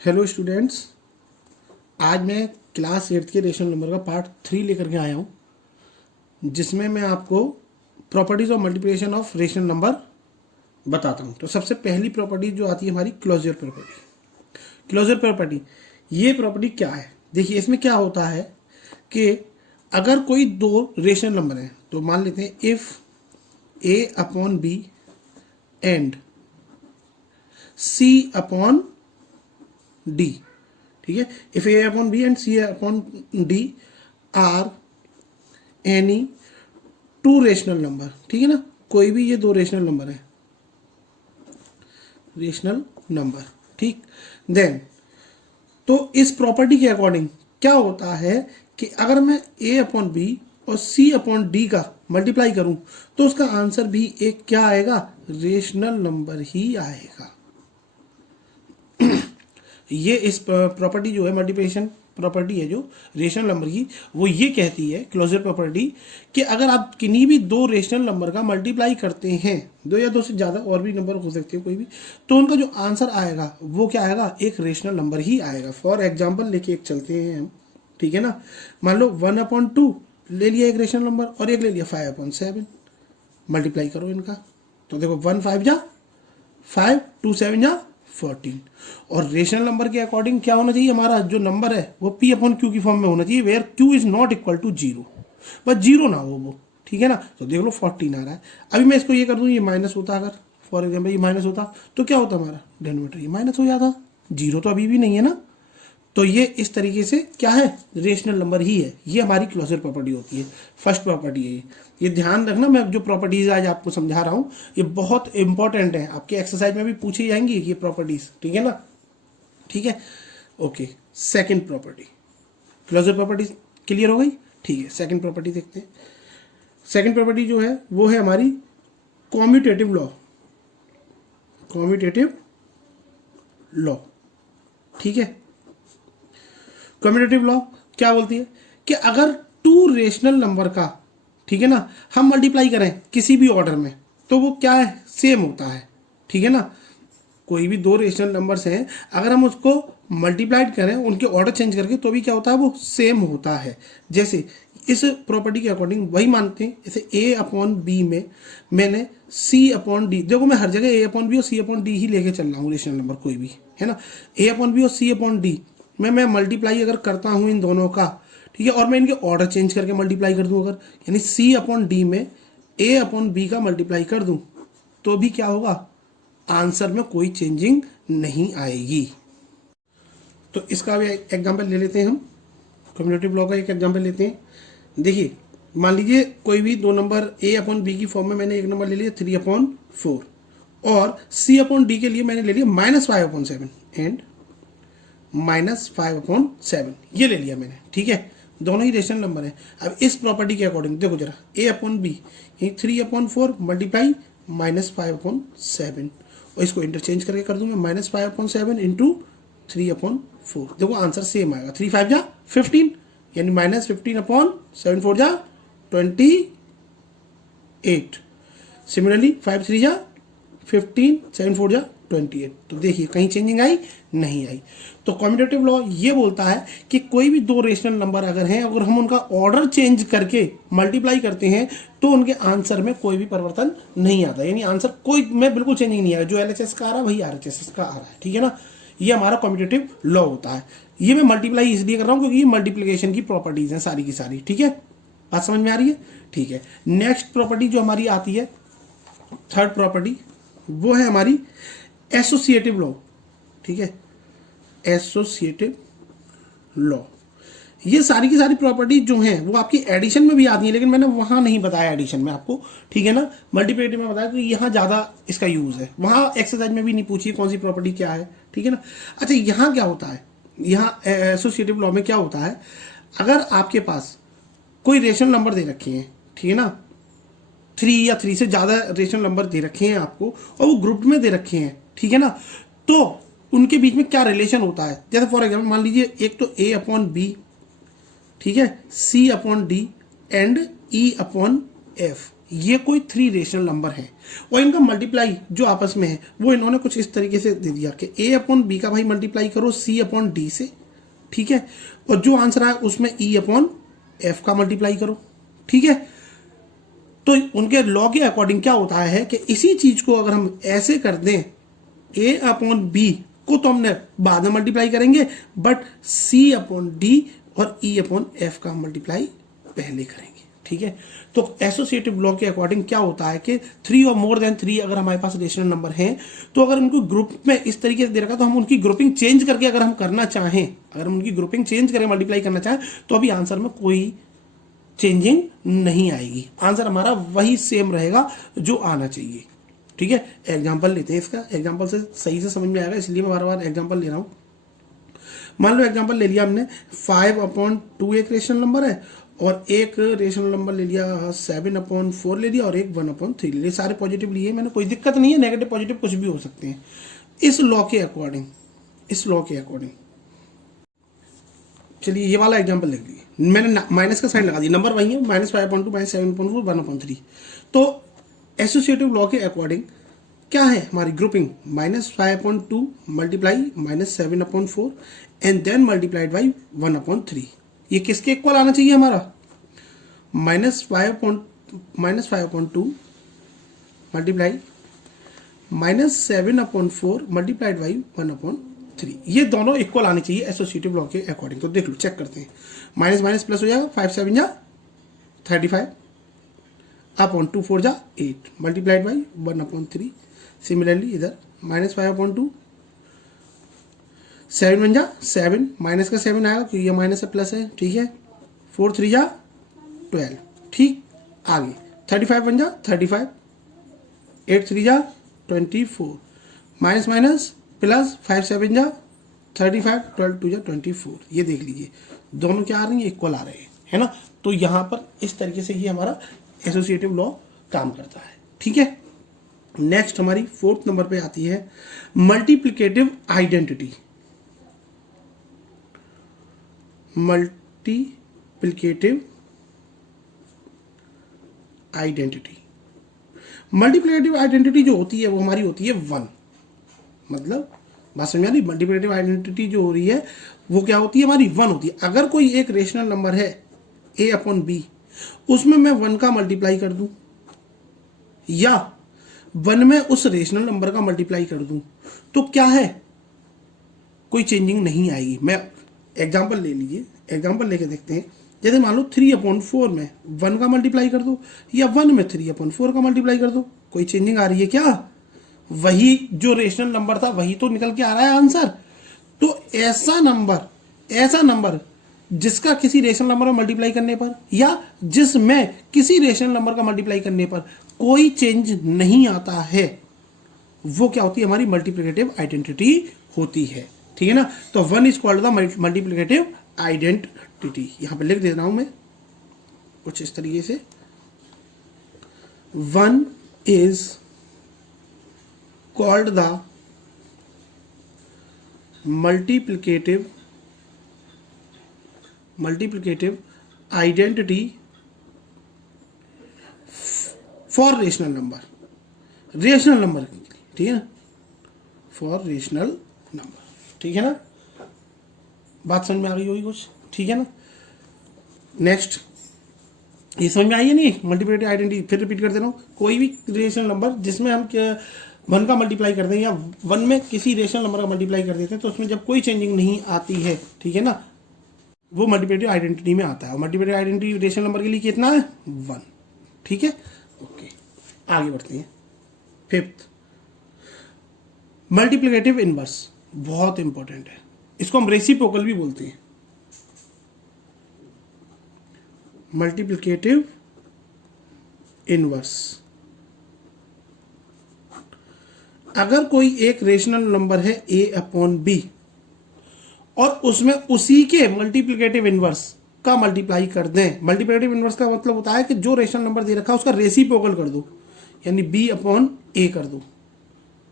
Hello students, आज मैं class 8th के रेशनल नंबर का पार्ट 3 लेकर के आया हूँ, जिसमें मैं आपको properties of multiplication of rational number बताता हूँ। तो सबसे पहली प्रॉपर्टी जो आती है हमारी क्लोजर प्रॉपर्टी। क्लोजर प्रॉपर्टी, ये प्रॉपर्टी क्या है? देखिए, इसमें क्या होता है कि अगर कोई दो रेशनल नंबर हैं, तो मान लेते हैं if a upon b and c upon d, ठीक है। If a upon b and c upon d are any two rational number, ठीक है ना, कोई भी ये दो रेशनल नंबर है, रेशनल नंबर, ठीक। देन तो इस प्रॉपर्टी के अकॉर्डिंग क्या होता है कि अगर मैं a अपॉन b और c अपॉन d का मल्टीप्लाई करूं तो उसका आंसर भी एक क्या आएगा, रेशनल नंबर ही आएगा। ये इस प्रॉपर्टी जो है, मल्टीप्लिकेशन प्रॉपर्टी है जो रेशनल नंबर की, वो ये कहती है क्लोजर प्रॉपर्टी कि अगर आप किन्हीं भी दो रेशनल नंबर का मल्टीप्लाई करते हैं, दो या दो से ज़्यादा और भी नंबर हो सकते हैं कोई भी, तो उनका जो आंसर आएगा वो क्या आएगा, एक रेशनल नंबर ही आएगा। फॉर एग्जाम्पल लेके एक चलते हैं हम, ठीक है ना। मान लो 1/2 ले लिया एक रेशनल नंबर और एक ले लिया 5/7, मल्टीप्लाई करो इनका, तो देखो 1 5 जा 5, 2 7 जा 14। और रेशनल नंबर के अकॉर्डिंग क्या होना चाहिए, हमारा जो नंबर है वो p अपॉन क्यू की फॉर्म में होना चाहिए, where q is not equal to 0, बस 0 ना हो वो, ठीक है ना। तो देख लो 14 आ रहा है। अभी मैं इसको ये कर दूं, ये माइनस होता, अगर फॉर एग्जाम्पल ये माइनस होता तो क्या होता, हमारा डिनोमिनेटर ये माइनस हो जाता, 0 तो अभी भी नहीं है ना। तो ये इस तरीके से क्या है, रेशनल नंबर ही है। ये हमारी क्लोजर प्रॉपर्टी होती है, फर्स्ट प्रॉपर्टी है ये ध्यान रखना। मैं जो प्रॉपर्टीज आज आपको समझा रहा हूँ ये बहुत इंपॉर्टेंट है, आपके एक्सरसाइज में भी पूछी जाएंगी ये प्रॉपर्टीज, ठीक है ना, ठीक है। Okay, second property, closure property clear हो गई, ठीक है। सेकंड प्रॉपर्टी देखते हैं। सेकंड प्रॉपर्टी जो है वो है हमारी कॉम्यूटेटिव लॉ, कॉम्यूटेटिव लॉ, ठीक है। कम्यूटेटिव लॉ क्या बोलती है कि अगर टू रेशनल नंबर का, ठीक है ना, हम मल्टीप्लाई करें किसी भी ऑर्डर में तो वो क्या है, सेम होता है, ठीक है ना। कोई भी दो रेशनल नंबर्स हैं, अगर हम उसको मल्टीप्लाइड करें उनके ऑर्डर चेंज करके तो भी क्या होता है, वो सेम होता है। जैसे इस प्रॉपर्टी के अकॉर्डिंग वही मानते हैं, जैसे a अपॉन बी में मैंने c अपॉन डी, देखो मैं हर जगह a अपॉन बी और c अपॉन डी ही लेके चल रहा हूँ, रेशनल नंबर कोई भी है ना, a अपॉन बी और c अपॉन डी में मैं मल्टीप्लाई अगर करता हूं इन दोनों का, ठीक है, और मैं इनके ऑर्डर चेंज करके मल्टीप्लाई कर दूं, अगर यानी c अपॉन डी में a अपॉन बी का मल्टीप्लाई कर दूं तो भी क्या होगा, आंसर में कोई चेंजिंग नहीं आएगी। तो इसका भी एग्जाम्पल ले लेते हैं हम, कम्यूटेटिव लॉ का एक एग्जाम्पल लेते हैं। देखिए, मान लीजिए कोई भी दो नंबर a अपॉन बी की फॉर्म में मैंने एक नंबर ले लिया 3/4 और c अपॉन डी के लिए मैंने ले लिया -5/7 एंड -5/7, ये ले लिया मैंने, ठीक है। दोनों ही रेशनल नंबर है। अब इस प्रॉपर्टी के अकॉर्डिंग देखो जरा, a अपॉन बी 3/4 मल्टीप्लाई -5/7, और इसको इंटरचेंज करके कर दूं मैं -5/7 इंटू 3/4, देखो आंसर सेम आएगा। 3 5 जा 15, यानी -15/7 4 जा 28। सिमिलरली 5 3 जा 15, 7 4 जा 28। तो देखिए कहीं चेंजिंग आई नहीं आई। तो कम्यूटेटिव लॉ ये बोलता है कि कोई भी दो रेशनल नंबर अगर हैं, अगर हम उनका ऑर्डर चेंज करके मल्टीप्लाई करते हैं तो उनके आंसर में कोई भी परिवर्तन नहीं आता, यानी आंसर कोई में बिल्कुल चेंजिंग नहीं आएगा, जो LHS का आ रहा है वही RHS का आ रहा है, ठीक है ना। ये हमारा कम्यूटेटिव लॉ होता है। ये मैं मल्टीप्लाई इसलिए कर रहा हूँ क्योंकि ये मल्टीप्लीकेशन की प्रॉपर्टीज हैं सारी की सारी, ठीक है। बात समझ में आ रही है, ठीक है। नेक्स्ट प्रॉपर्टी जो हमारी आती है, थर्ड प्रॉपर्टी, वो है हमारी एसोसिएटिव लॉ, ठीक है, एसोसिएटिव लॉ। ये सारी की सारी प्रॉपर्टी जो हैं वो आपकी एडिशन में भी आती है, लेकिन मैंने वहां नहीं बताया एडिशन में आपको, ठीक है ना। मल्टीप्लिकेटिव में बताया कि यहाँ ज्यादा इसका यूज है, वहां एक्सरसाइज में भी नहीं पूछी कौन सी प्रॉपर्टी क्या है, ठीक है ना। अच्छा, यहाँ क्या होता है, यहाँ एसोसिएटिव लॉ में क्या होता है, अगर आपके पास कोई रेशनल नंबर दे रखे हैं, ठीक है ना, 3 या 3 से ज्यादा रेशनल नंबर दे रखे हैं आपको और वो ग्रुप में दे रखे हैं, ठीक है ना, तो उनके बीच में क्या रिलेशन होता है। जैसे फॉर एग्जाम्पल मान लीजिए एक तो a अपॉन बी, ठीक है, c upon D and e upon f, ये कोई 3 रेशनल नंबर है और इनका मल्टीप्लाई जो आपस में है वो इन्होंने कुछ इस तरीके से दे दिया कि ए अपॉन बी का भाई मल्टीप्लाई करो सी अपॉन डी से, ठीक है, और जो आंसर आया उसमें ई अपॉन एफ का मल्टीप्लाई करो, ठीक है। तो उनके लॉ के अकॉर्डिंग क्या होता है कि इसी चीज को अगर हम ऐसे कर दें, ए अपॉन बी को तो हमने बाद में मल्टीप्लाई करेंगे, बट सी अपॉन डी और ई अपॉन एफ का मल्टीप्लाई पहले करेंगे, ठीक है। तो एसोसिएटिव लॉ के अकॉर्डिंग क्या होता है कि 3 और मोर देन 3 अगर हमारे पास रेशनल नंबर हैं तो अगर उनको ग्रुप में इस तरीके से दे रखा तो हम उनकी ग्रुपिंग चेंज करके अगर हम करना चाहें, अगर हम उनकी ग्रुपिंग चेंज करके मल्टीप्लाई करना चाहें तो अभी आंसर में कोई चेंजिंग नहीं आएगी, आंसर हमारा वही सेम रहेगा जो आना चाहिए, ठीक है। एग्जाम्पल लेते हैं इसका, एग्जाम्पल से सही से समझ में आएगा इसलिए मैं बार बार एग्जाम्पल ले रहा हूं। मान लो एग्जाम्पल ले लिया हमने 5/2 एक रेशनल नंबर है और एक रेशनल नंबर ले लिया 7/4 ले लिया और एक 1/3 ले लिया, सारे पॉजिटिव लिए मैंने, कोई दिक्कत नहीं है, नेगेटिव पॉजिटिव कुछ भी हो सकते हैं। इस लॉ के अकॉर्डिंग चलिए ये वाला एग्जाम्पल लिख लीजिए, मैंने माइनस का साइन लगा दिया, नंबर वही है -5/2 -7/4 1/3। तो एसोसिएटिव लॉ के अकॉर्डिंग क्या है हमारी grouping, -5/2 multiply -7/4 and then multiplied by 1/3। ये किसके इक्वल आना चाहिए हमारा, -5/2 मल्टीप्लाई -7/4 मल्टीप्लाइड बाई 1/3, ये दोनों इक्वल आने चाहिए एसोसिएटिव लॉ के अकॉर्डिंग। तो देख लो, चेक करते हैं, माइनस माइनस प्लस हो जाएगा, 5 7 जा 35 अपॉन 2 4 जा 8 मल्टीप्लाइड बाई 1/3। सिमिलरली इधर -5/2 7 1 जा 7, माइनस का 7 आएगा क्योंकि ये माइनस है प्लस है, ठीक है, 4 3 जा 12, ठीक। आगे 35 1 जा 35, 8 3 जा 24, माइनस माइनस प्लस 5 7 जा 35, 12 2 जा 24। ये देख लीजिए दोनों क्या आ रही है, इक्वल आ रहे हैं, है ना। तो यहां पर इस तरीके से ये हमारा एसोसिएटिव लॉ काम करता है, ठीक है। नेक्स्ट हमारी 4th नंबर पे आती है मल्टीप्लिकेटिव आइडेंटिटी। मल्टीप्लिकेटिव आइडेंटिटी जो होती है वो हमारी होती है 1, मतलब बात समझ आ रही, मल्टीप्लिकेटिव आइडेंटिटी जो हो रही है वो क्या होती है हमारी 1 होती है। अगर कोई एक रेशनल नंबर है a अपॉन बी, उसमें मैं 1 का मल्टीप्लाई कर दूं या 1 में उस रेशनल नंबर का मल्टीप्लाई कर दूं तो क्या है, कोई चेंजिंग नहीं आएगी। मैं एग्जांपल ले लीजिए, एग्जांपल लेके देखते हैं। जैसे मान लो 3/4 में 1 का मल्टीप्लाई कर दो या 1 में 3/4 का मल्टीप्लाई कर दो, कोई चेंजिंग आ रही है क्या, वही जो रेशनल नंबर था वही तो निकल के आ रहा है आंसर। तो ऐसा नंबर जिसका किसी रेशनल नंबर में मल्टीप्लाई करने पर या जिसमें किसी रेशनल नंबर का मल्टीप्लाई करने पर कोई चेंज नहीं आता है, वो क्या होती है, हमारी मल्टीप्लिकेटिव आइडेंटिटी होती है, ठीक है ना। तो 1 is called the multiplicative identity. यहां पे लिख दे रहा हूं मैं कुछ इस तरीके से, 1 is called the multiplicative identity for rational number के लिए, ठीक है, फॉर रेशनल नंबर, ठीक है ना। बात समझ में आ गई होगी कुछ, ठीक है ना। नेक्स्ट, ये समझ में आई है नहीं, मल्टीप्लिकेटिव आइडेंटिटी फिर रिपीट कर दे रहा हूं, कोई भी रेशनल नंबर जिसमें हम 1 का मल्टीप्लाई कर दें या 1 में किसी रेशनल नंबर का मल्टीप्लाई कर देते हैं तो उसमें जब कोई चेंजिंग नहीं आती है, ठीक है ना, वो मल्टीप्लिकेटिव आइडेंटिटी में आता है। और मल्टीप्लिकेटिव आइडेंटिटी रेशनल नंबर के लिए कितना है, 1, ठीक है। ओके, आगे बढ़ते हैं। 5th, मल्टीप्लिकेटिव इनवर्स, बहुत इंपॉर्टेंट है, इसको हम रेसिप्रोकल भी बोलते हैं। मल्टीप्लिकेटिव इनवर्स, अगर कोई एक रेशनल नंबर है a अपॉन बी और उसमें उसी के मल्टीप्लिकेटिव इनवर्स का मल्टीप्लाई कर दें, मल्टीप्लिकेटिव इनवर्स का मतलब होता है कि जो रेशनल नंबर दे रखा है उसका रेसिप्रोकल कर दो, यानी b अपॉन a कर दो,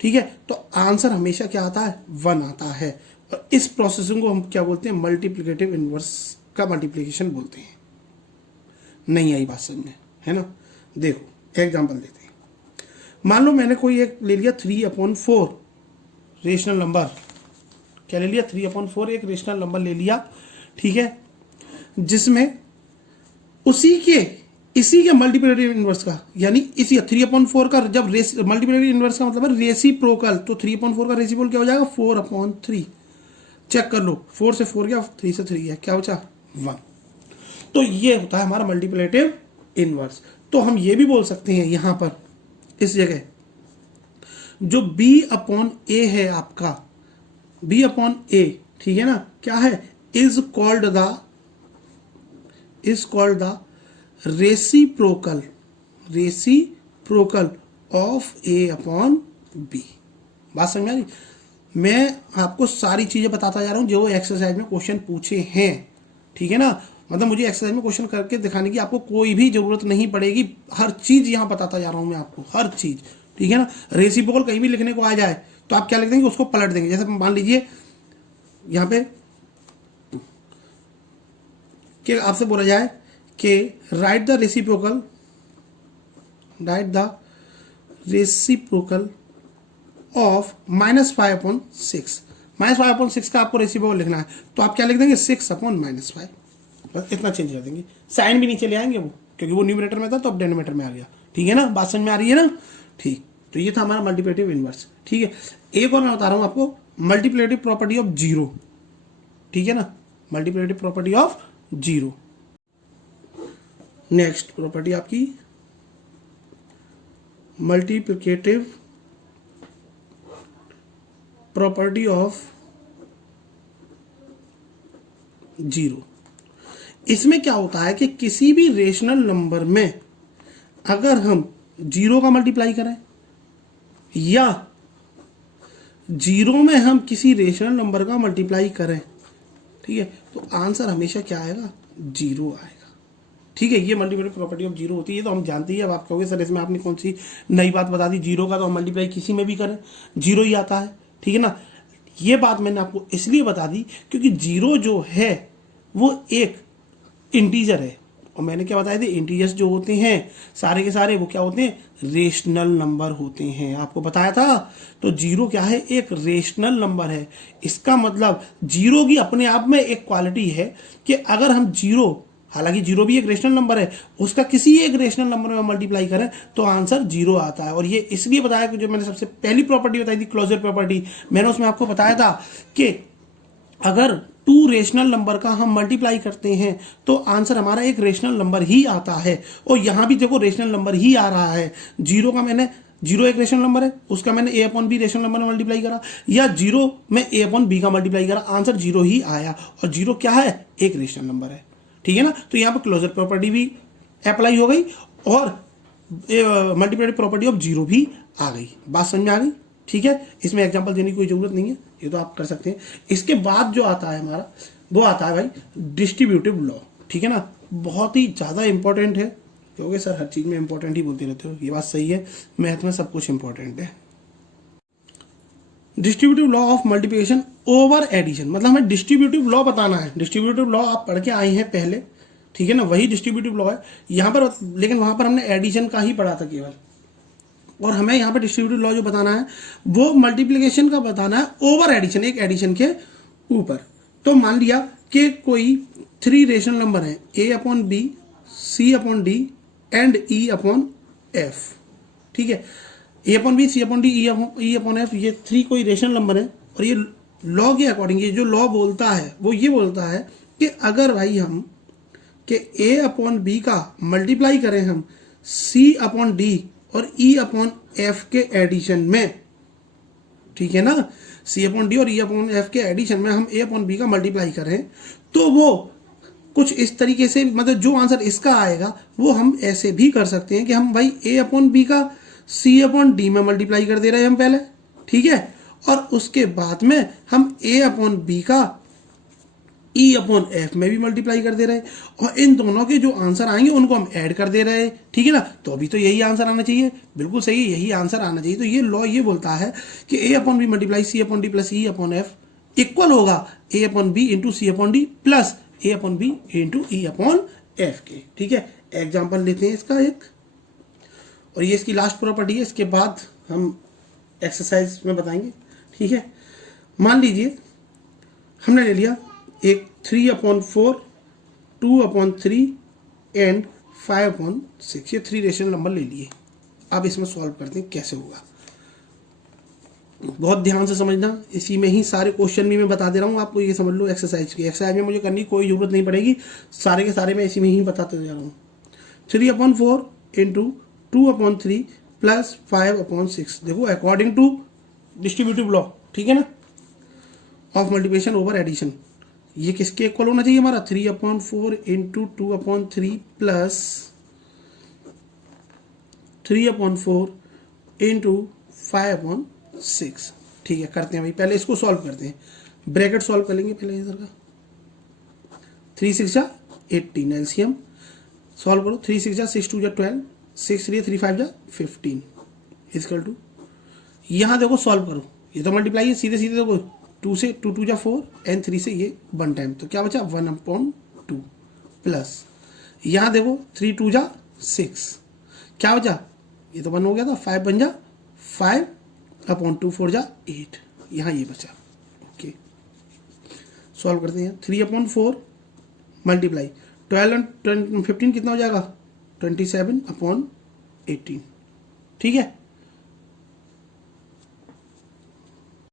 ठीक है, तो आंसर हमेशा क्या आता है, 1 आता है। और इस प्रोसेसिंग को हम क्या बोलते हैं, मल्टीप्लिकेटिव इनवर्स का मल्टीप्लिकेशन बोलते हैं। नहीं आई बात समझ में, है ना। देखो एग्जाम्पल देते हैं। मान लो मैंने कोई एक ले लिया 3/4 रेशनल नंबर, क्या ले लिया 3/4 एक रेशनल नंबर ले लिया, ठीक है, जिसमें इसी के मल्टीप्लिकेटिव इनवर्स का, यानी इसी 3/4 का जब मल्टीप्लिकेटिव इनवर्स का मतलब है रेसिप्रोकल, तो 3/4 का रेसिप्रोकल क्या हो जाएगा 4/3। चेक कर लो, 4 से 4 गया, 3 से 3 गया, क्या बचा 1। तो ये होता है हमारा मल्टीप्लिकेटिव इनवर्स। तो हम ये भी बोल सकते हैं यहां पर इस जगह जो B/A है आपका, B/A, ठीक है ना, क्या है, is called the reciprocal of A/B। बात समझ में आ रही? मैं आपको सारी चीजें बताता जा रहा हूं जो एक्सरसाइज में क्वेश्चन पूछे हैं, ठीक है ना, मतलब मुझे एक्सरसाइज में क्वेश्चन करके दिखाने की आपको कोई भी जरूरत नहीं पड़ेगी, हर चीज यहां बताता जा रहा हूं मैं आपको, हर चीज, ठीक है ना। रेसिप्रोकल कहीं भी लिखने को आ जाए तो आप क्या लिख देंगे, उसको पलट देंगे। जैसे मान लीजिए यहां पे कि आपसे बोला जाए कि राइट द रेसिप्रोकल ऑफ -5/6। -5/6 का आपको रेसिप्रोकल लिखना है, तो आप क्या लिख देंगे 6/-5, बस इतना चेंज कर देंगे, साइन भी नीचे ले आएंगे वो, क्योंकि वो न्यूमरेटर में था तो अब डिनोमिनेटर में आ गया, ठीक है ना। बात समझ में आ रही है ना, ठीक। तो ये था हमारा मल्टीप्लिकेटिव इनवर्स, ठीक है। एक और मैं बता रहा हूं आपको, मल्टीप्लिकेटिव प्रॉपर्टी ऑफ जीरो, ठीक है ना, multiplicative property of zero. Next property आपकी मल्टीप्लिकेटिव प्रॉपर्टी ऑफ जीरो। इसमें क्या होता है कि किसी भी रेशनल नंबर में अगर हम जीरो का मल्टीप्लाई करें या जीरो में हम किसी रेशनल नंबर का मल्टीप्लाई करें, ठीक है, तो आंसर हमेशा क्या आएगा, जीरो आएगा, ठीक है। ये मल्टीप्लिकेटिव प्रॉपर्टी ऑफ जीरो होती है, तो हम जानते ही। अब आप कहोगे सर इसमें आपने कौन सी नई बात बता दी, जीरो का तो हम मल्टीप्लाई किसी में भी करें जीरो ही आता है, ठीक है ना। ये बात मैंने आपको इसलिए बता दी क्योंकि जीरो जो है वो एक इंटीजर है, और मैंने क्या बताया था, इंटीजर्स जो होते हैं सारे के सारे वो क्या होते हैं, रेशनल नंबर होते हैं, आपको बताया था। तो जीरो क्या है, एक रेशनल नंबर है। इसका मतलब जीरो की अपने आप में एक क्वालिटी है कि अगर हम जीरो, हालांकि जीरो भी एक रेशनल नंबर है, उसका किसी एक रेशनल नंबर में मल्टीप्लाई करें तो आंसर जीरो आता है। और ये इसलिए बताया कि जो मैंने सबसे पहली प्रॉपर्टी बताई थी क्लोजर प्रॉपर्टी, मैंने उसमें आपको बताया था कि अगर टू रेशनल नंबर का हम मल्टीप्लाई करते हैं तो आंसर हमारा एक रेशनल नंबर ही आता है। और यहां भी देखो रेशनल नंबर ही आ रहा है, जीरो का मैंने, जीरो एक रेशनल नंबर है, उसका मैंने A/B रेशनल नंबर में मल्टीप्लाई करा, या जीरो में A/B का मल्टीप्लाई करा, आंसर जीरो ही आया। और जीरो क्या है, एक रेशनल नंबर है, ठीक है ना। तो यहां पर क्लोजर प्रॉपर्टी भी अप्लाई हो गई और मल्टीप्लिकेटिव प्रॉपर्टी ऑफ जीरो भी आ गई। बात समझ में आ गई, ठीक है। इसमें एग्जांपल देने की कोई जरूरत नहीं है, ये तो आप कर सकते हैं। इसके बाद जो आता है हमारा, वो आता है भाई डिस्ट्रीब्यूटिव लॉ, ठीक है ना। बहुत ही ज्यादा इंपॉर्टेंट है, क्योंकि सर हर चीज में इंपॉर्टेंट ही बोलते रहते हो, ये बात सही है, मैथ में सब कुछ इंपॉर्टेंट है। Distributive law of multiplication over addition, मतलब हमें डिस्ट्रीब्यूटिव लॉ बताना है। डिस्ट्रीब्यूटिव लॉ आप पढ़ के आए हैं पहले, ठीक है ना, वही डिस्ट्रीब्यूटिव लॉ है यहाँ पर, लेकिन वहां पर हमने एडिशन का ही पढ़ा था केवल, और हमें यहाँ पर डिस्ट्रीब्यूटिव लॉ जो बताना है वो मल्टीप्लिकेशन का बताना है ओवर एडिशन, एक एडिशन के ऊपर। तो मान लिया कि कोई 3 रेशनल नंबर है, A/B, C/D एंड E/F, ठीक है। A/B, C/D, E/F, ये 3 कोई रेशनल नंबर है। और ये लॉ के अकॉर्डिंग, ये जो लॉ बोलता है वो ये बोलता है कि अगर भाई हम कि A/B का मल्टीप्लाई करें हम C/D और E/F के एडिशन में, ठीक है ना, C/D और E/F के एडिशन में हम A/B का मल्टीप्लाई करें तो वो कुछ इस तरीके से, मतलब जो आंसर इसका आएगा वो हम ऐसे भी कर सकते हैं कि हम भाई A/B का C/D में मल्टीप्लाई कर दे रहे हैं हम पहले, ठीक है, और उसके बाद में हम A/B का E/F में भी मल्टीप्लाई कर दे रहे हैं, और इन दोनों के जो आंसर आएंगे उनको हम ऐड कर दे रहे हैं, ठीक है ना। तो अभी तो यही आंसर आना चाहिए, बिल्कुल सही, यही आंसर आना चाहिए। तो ये लॉ ये बोलता है कि A/B multiply C/D plus E/F equal होगा A/B into C/D plus A/B into E/F के, ठीक है। एग्जाम्पल लेते हैं इसका एक, और ये इसकी लास्ट प्रॉपर्टी है, इसके बाद हम एक्सरसाइज में बताएंगे। ठीक है, मान लीजिए हमने ले लिया एक 3/4, 2/3 एंड 5/6, ये 3 रेशनल नंबर ले लिए। अब इसमें सॉल्व करते हैं कैसे होगा, बहुत ध्यान से समझना। इसी में ही सारे क्वेश्चन भी मैं बता दे रहा हूँ आपको, ये समझ लो। एक्सरसाइज में मुझे करने की कोई जरूरत नहीं पड़ेगी, सारे के सारे मैं इसी में ही बताते जा रहा हूँ। 3/4 इंटू 2/3 प्लस 5/6, देखो अकॉर्डिंग टू डिस्ट्रीब्यूटिव लॉ, ठीक है ना, ऑफ मल्टीप्लिकेशन ओवर एडिशन। ये किसके इक्वल होना चाहिए हमारा, 3/4 इंटू 2/3 प्लस 3/4 इंटू 5/6। ठीक है, करते हैं भाई, पहले इसको सॉल्व करते हैं। ब्रैकेट सॉल्व कर लेंगे पहले इधर का। 3 6 जा 18, एलसीएम सॉल्व करो। 3 6 जा 6 2 जा 12, 6 3 3 5 जा 15 इक्वल टू, यहाँ देखो सॉल्व करो, ये तो मल्टीप्लाई है सीधे सीधे, देखो 2 से 2 2 जा 4 एंड 3 से ये 1 टाइम, तो क्या बचा 1/2 प्लस यहाँ देखो 3 2 जा 6, क्या बचा, ये तो 1 हो गया था, 5 बन जा 5/2 4 जा 8, यहाँ ये बचा। ओके, सॉल्व करते हैं। 3/4 मल्टीप्लाई 12 एंड 15 कितना हो जाएगा, 27/18। ठीक है,